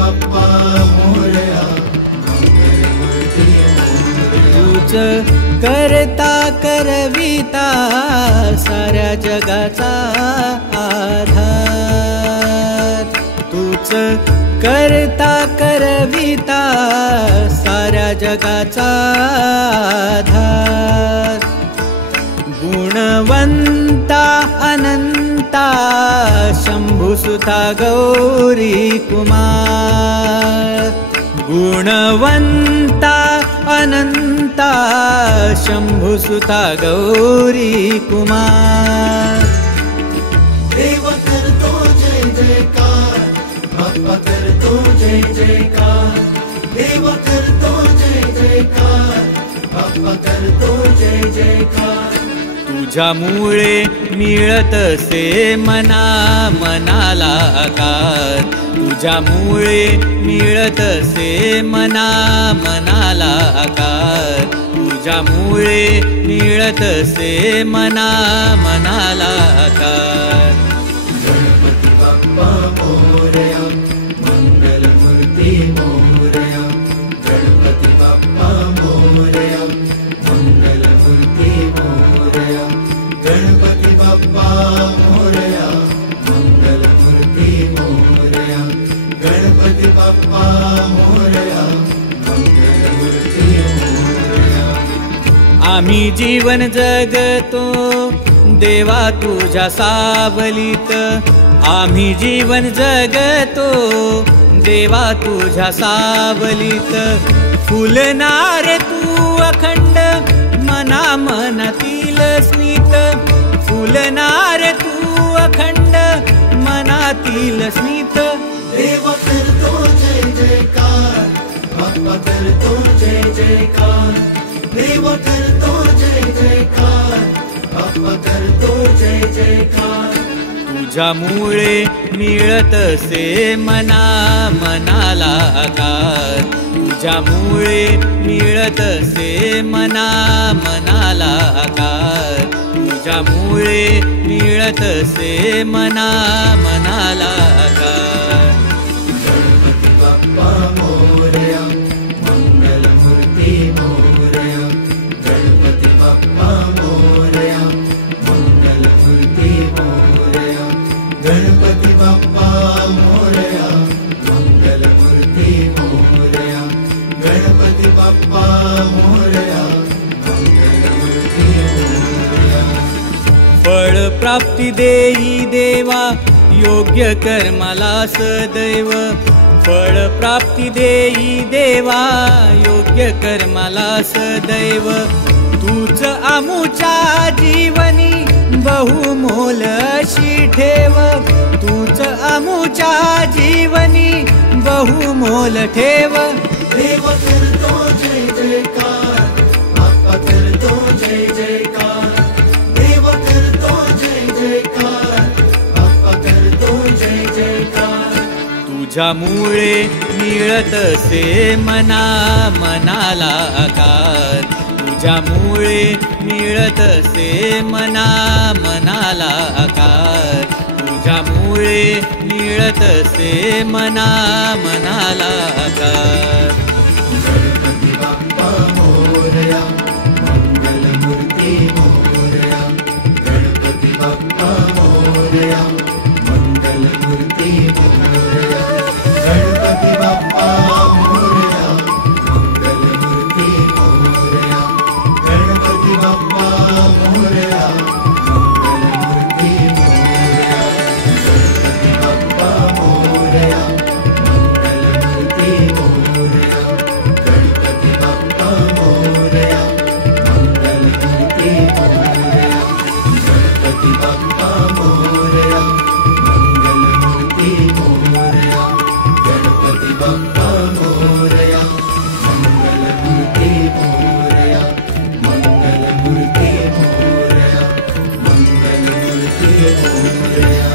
बाप्पा मोरया, मंगलमूर्ती मोरया. तूच करता करविता साऱ्या जगाचा आधार. तूच करता करविता साऱ्या जगाचा आधार. गुणवंता अनंता शंभुसुता गौरी कुमार. गुणवंता अनंता शंभुसुता गौरी कुमार. देव करतो जय जयकार, बाप्पा करतो जय जयकार. देव करतो जय जयकार, बाप्पा करतो जय जयकार. तुझ्यामुळे मिळतसे मना मनाला आकार. तुझ्यामुळे मिळतसे मना मनाला आकार. तुझ्यामुळे मिळतसे मना मनाला आकार. गणपती बाप्पा मोरया, मंगलमूर्ती मोरया. गणपती बाप्पा मोरया, मंगलमूर्ती मोरया. गणपती बाप्पा मोरया, मंगलमूर्ती मोरया. गणपती बाप्पा मोरया, मंगलमूर्ती मोरया. आम्ही जीवन जगतो देवा तुझ्या सावलीत. आम्ही जीवन जगतो देवा तुझ्या सावलीत. फुलणार तू अखंड मना मनातील स्मित. फुलणार तू अखंड मनातील स्मित. देव करतो जय जयकार, बाप्पा करतो जय जयकार. देव करतो जय जयकार, बाप्पा करतो जय जयकार. तुझ्यामुळे मिळतसे मना मनाला आकार. तुझ्यामुळे मिळतसे मना मनाला आकार. तुझ्यामुळे मिळतसे मना मनाला आकार. गणपती बाप्पा मोरया, मंगलमूर्ती मोरया. गणपती बाप्पा मोरया, मंगलमूर्ती मोरया. गणपती बाप्पा मोरया, मंगलमूर्ती मोरया. गणपती बाप्पा मोरया, मंगलमूर्ती मोरया. फळ प्राप्ती देई देवा योग्य कर्माला सदैव. फळ प्राप्ती देई देवा योग्य कर्माला सदैव. तूच आमुच्या जीवनी बहुमोल अशी ठेव. तूच आमुच्या जीवनी बहुमोल ठेव. देव करतो जय जयकार, बाप्पा करतो जय जयकार. देव करतो जय जयकार, बाप्पा करतो जय जयकार. तुझ्यामुळे मिळतसे मना मनाला आकार. तुझ्यामुळे मिळतसे मना मनाला आकार. तुझ्यामुळे मिळतसे मना मनाला आकार. गणपती बाप्पा मोरया, मंगलमूर्ती मोरया. गणपती बाप्पा मोरया, मंगलमूर्ती मोरया. गणपती बाप्पा मोरया, मंगलमूर्ती मोरया. गणपती बाप्पा मोरया, मंगलमूर्ती मोरया. गणपती बाप्पा मोरया, मंगलमूर्ती मोरया. गणपती बाप्पा मोरया, मंगलमूर्ती मोरया. गणपती बाप्पा मोरया, मंगलमूर्ती मोरया. गणपती बाप्पा मोरया, मंगलमूर्ती मोरया. मंगलमूर्ती मोरया, मंगलमूर्ती मोरया.